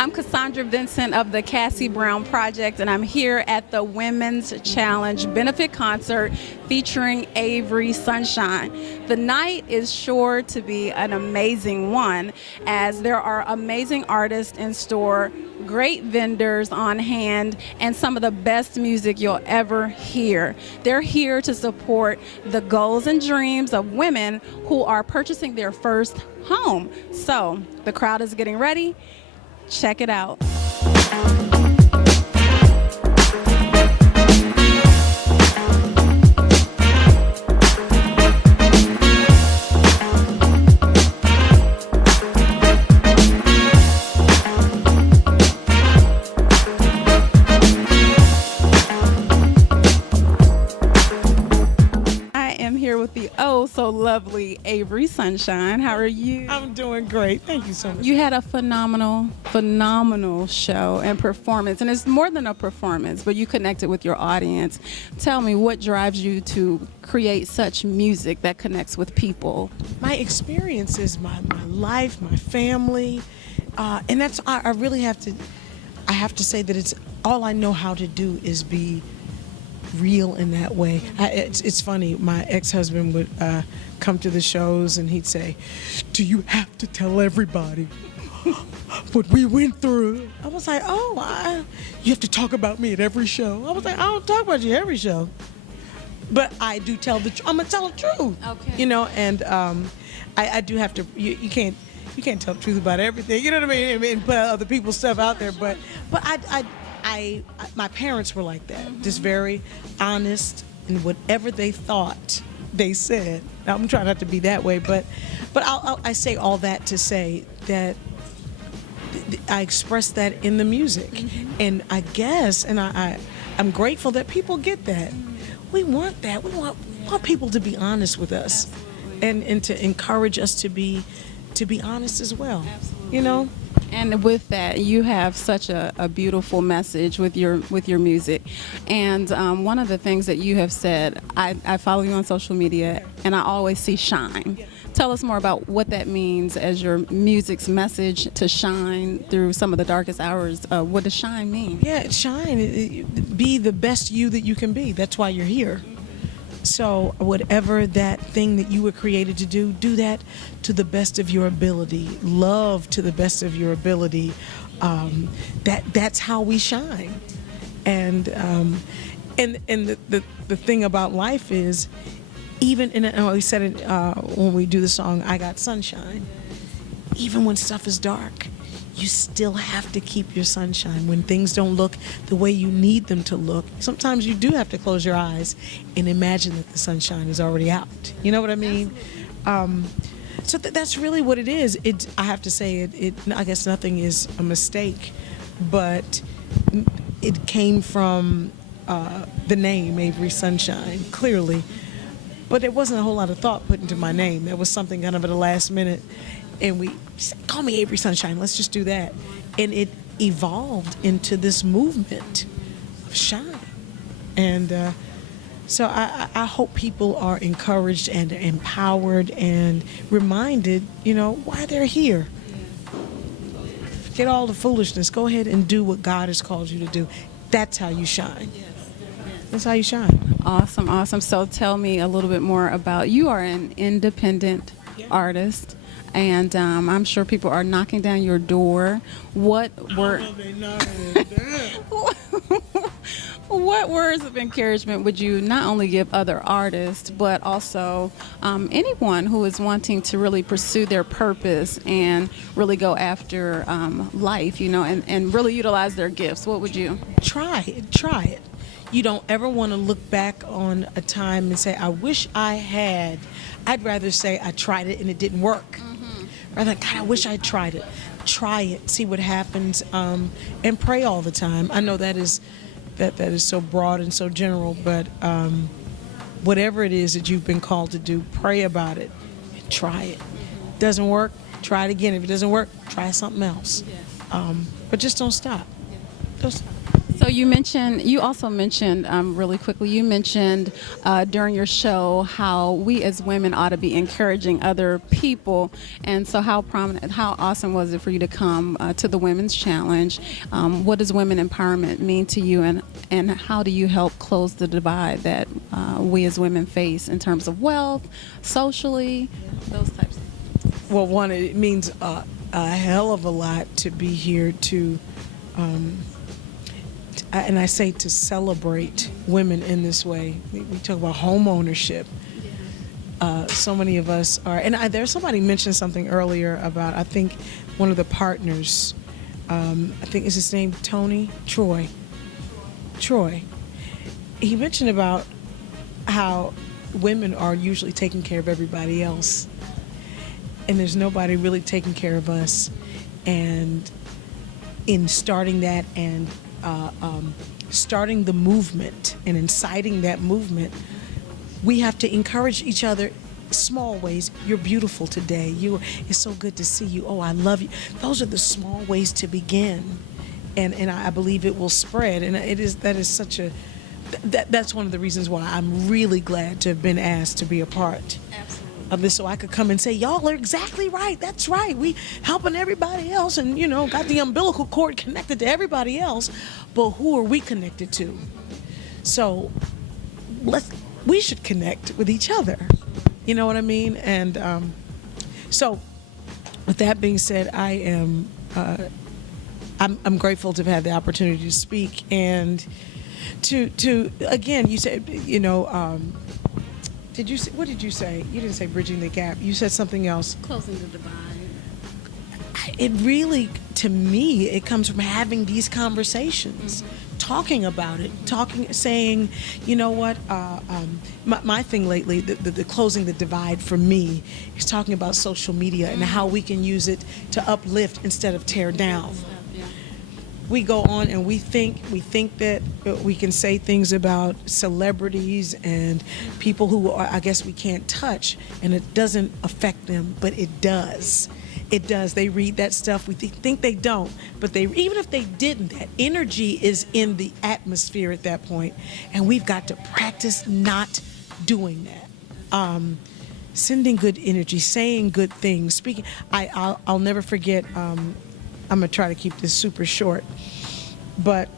I'm Cassandra Vincent of the Cassie Brown Project, and I'm here at the Women's Challenge benefit concert featuring Avery Sunshine. The night is sure to be an amazing one, as there are amazing artists in store, great vendors on hand, and some of the best music you'll ever hear. They're here to support the goals and dreams of women who are purchasing their first home. So the crowd is getting ready. Check it out. Here with the so lovely Avery Sunshine. How are you? I'm doing great. Thank you so much. You had a phenomenal show and performance, and it's more than a performance, but you connected with your audience. Tell me, what drives you to create such music that connects with people? My experiences, my life, my family, and that's I really have to say that it's all I know how to do is be real in that way. It's funny, my ex-husband would come to the shows and he'd say, "Do you have to tell everybody what we went through?" I was like, you have to talk about me at every show. I was like, I don't talk about you every show, but I do tell the truth. I'm gonna tell the truth. Okay. You know, and I do have to. You can't tell the truth about everything. You know what I mean? And put other people's stuff out there. But my parents were like that, just very honest, and whatever they thought, they said. Now, I'm trying not to be that way, but I say all that to say that I express that in the music, and I guess, and I'm grateful that people get that. We want that. We want people to be honest with us, and to encourage us to be honest as well. Absolutely. You know. And with that, you have such a beautiful message with your music. And one of the things that you have said, I follow you on social media, and I always see shine. Yeah. Tell us more about what that means as your music's message to shine through some of the darkest hours. What does shine mean? Yeah, shine. Be the best you that you can be. That's why you're here. So whatever that thing that you were created to do that to the best of your ability. Love to the best of your ability. That's how we shine. And the thing about life is, even we said it when we do the song "I Got Sunshine." Even when stuff is dark, you still have to keep your sunshine. When things don't look the way you need them to look, sometimes you do have to close your eyes and imagine that the sunshine is already out. You know what I mean? So that's really what it is. I have to say, I guess nothing is a mistake, but it came from the name Avery Sunshine, clearly. But there wasn't a whole lot of thought put into my name. There was something kind of at the last minute. And we said, call me Avery Sunshine, let's just do that. And it evolved into this movement of shine. And so I hope people are encouraged and empowered and reminded, why they're here. Forget all the foolishness. Go ahead and do what God has called you to do. That's how you shine. That's how you shine. Awesome. So tell me a little bit more about, you are an independent artist. And I'm sure people are knocking down your door. What words of encouragement would you not only give other artists, but also anyone who is wanting to really pursue their purpose and really go after life, and really utilize their gifts? What would you? Try it. You don't ever want to look back on a time and say, I wish I had. I'd rather say I tried it and it didn't work. Rather than, God, I wish I tried it. Try it, see what happens, and pray all the time. I know that is so broad and so general, but whatever it is that you've been called to do, pray about it and try it. Doesn't work, try it again. If it doesn't work, try something else. But just don't stop. Don't stop. So you also mentioned really quickly, you mentioned during your show how we as women ought to be encouraging other people. And so how awesome was it for you to come to the Women's Challenge? What does women empowerment mean to you, and how do you help close the divide that we as women face in terms of wealth, socially, those types of things? Well, one, it means a hell of a lot to be here to, and I say to celebrate women in this way. We talk about home ownership. So many of us are, and there's somebody mentioned something earlier about, I think one of the partners, I think is his name Troy. He mentioned about how women are usually taking care of everybody else, and there's nobody really taking care of us. And in starting that and starting the movement and inciting that movement, we have to encourage each other. Small ways. You're beautiful today. It's so good to see you. Oh, I love you. Those are the small ways to begin, and I believe it will spread. And that's one of the reasons why I'm really glad to have been asked to be a part of this, so I could come and say, y'all are exactly right. That's right. We helping everybody else, and got the umbilical cord connected to everybody else, but who are we connected to? So we should connect with each other. You know what I mean? And so, with that being said, I'm grateful to have had the opportunity to speak and to again. You said what did you say? You didn't say bridging the gap. You said something else. Closing the divide. It really, to me, it comes from having these conversations, talking about it, saying, you know what, my thing lately, the closing the divide for me is talking about social media and how we can use it to uplift instead of tear down. We go on and we think that we can say things about celebrities and people who I guess we can't touch, and it doesn't affect them, but it does. It does. They read that stuff. We think they don't, but even if they didn't, that energy is in the atmosphere at that point, and we've got to practice not doing that. Sending good energy, saying good things, speaking. I'll never forget. I'm gonna try to keep this super short, but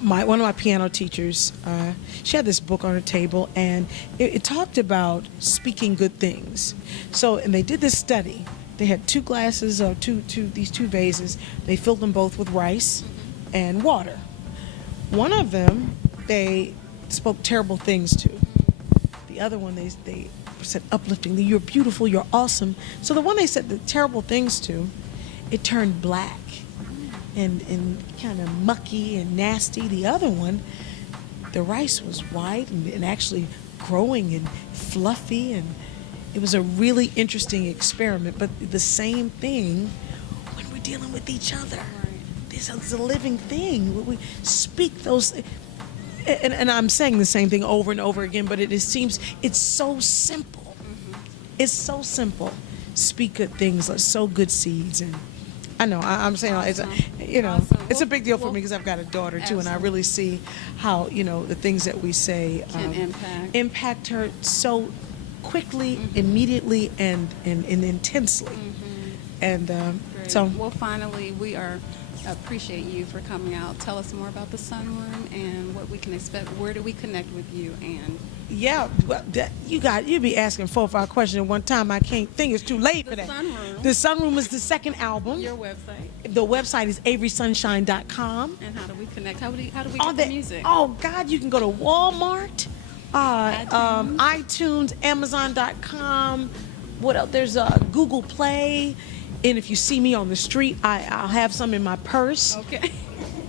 one of my piano teachers, she had this book on her table, and it talked about speaking good things. So, and they did this study. They had two glasses of these two vases. They filled them both with rice and water. One of them they spoke terrible things to. The other one they said uplifting. You're beautiful. You're awesome. So the one they said the terrible things to, it turned black and kind of mucky and nasty. The other one, the rice was white and actually growing and fluffy, and it was a really interesting experiment. But the same thing when we're dealing with each other. This is a living thing. We speak those things. And I'm saying the same thing over and over again, but it seems it's so simple. It's so simple. Speak good things, sow good seeds, and I know I'm saying awesome. It's a big deal for me because I've got a daughter too, and I really see how the things that we say can impact her so quickly, immediately, and intensely. And so, well, finally, we appreciate you for coming out. Tell us more about the Sunroom and what we can expect. Where do we connect with you? And you'd be asking 4 or 5 questions at one time. I can't think. It's too late for that. Sunroom. The Sunroom is the second album. Your website. The website is averysunshine.com. And how do we connect? How do we get the music? Oh God, you can go to Walmart, iTunes, Amazon.com. What else? There's Google Play. And if you see me on the street, I'll have some in my purse. Okay.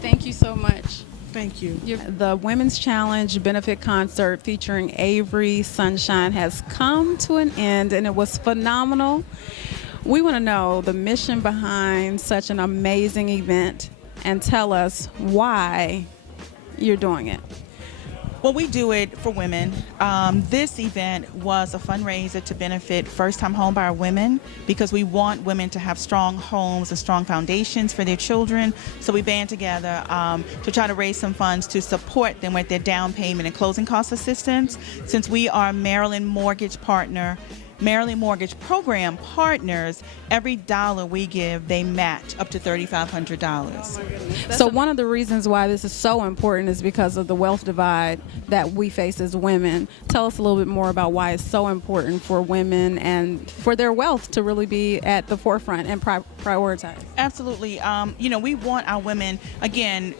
Thank you so much. Thank you. The Women's Challenge benefit concert featuring Avery Sunshine has come to an end, and it was phenomenal. We want to know the mission behind such an amazing event and tell us why you're doing it. Well, we do it for women. This event was a fundraiser to benefit first-time homebuyer women because we want women to have strong homes and strong foundations for their children. So we band together to try to raise some funds to support them with their down payment and closing cost assistance. Since we are Maryland Mortgage Program partners, every dollar we give, they match up to $3,500. So one of the reasons why this is so important is because of the wealth divide that we face as women. Tell us a little bit more about why it's so important for women and for their wealth to really be at the forefront and prioritize. Absolutely. We want our women, again,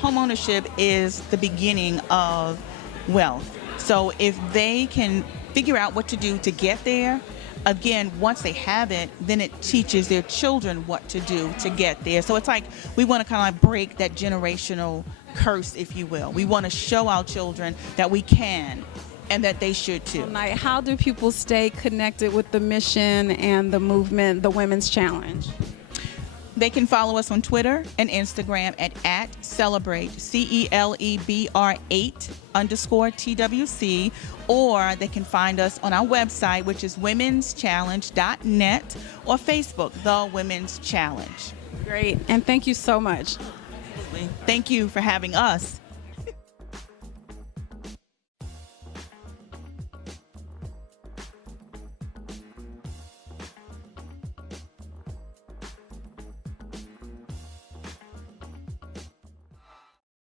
home ownership is the beginning of wealth. So if they can figure out what to do to get there, again, once they have it, then it teaches their children what to do to get there. So it's like we want to kind of like break that generational curse, if you will. We want to show our children that we can and that they should too. Tonight, how do people stay connected with the mission and the movement, the Women's Challenge? They can follow us on Twitter and Instagram at celebrate, CELEBR8_TWC, or they can find us on our website, which is womenschallenge.net, or Facebook, The Women's Challenge. Great, and thank you so much. Thank you for having us.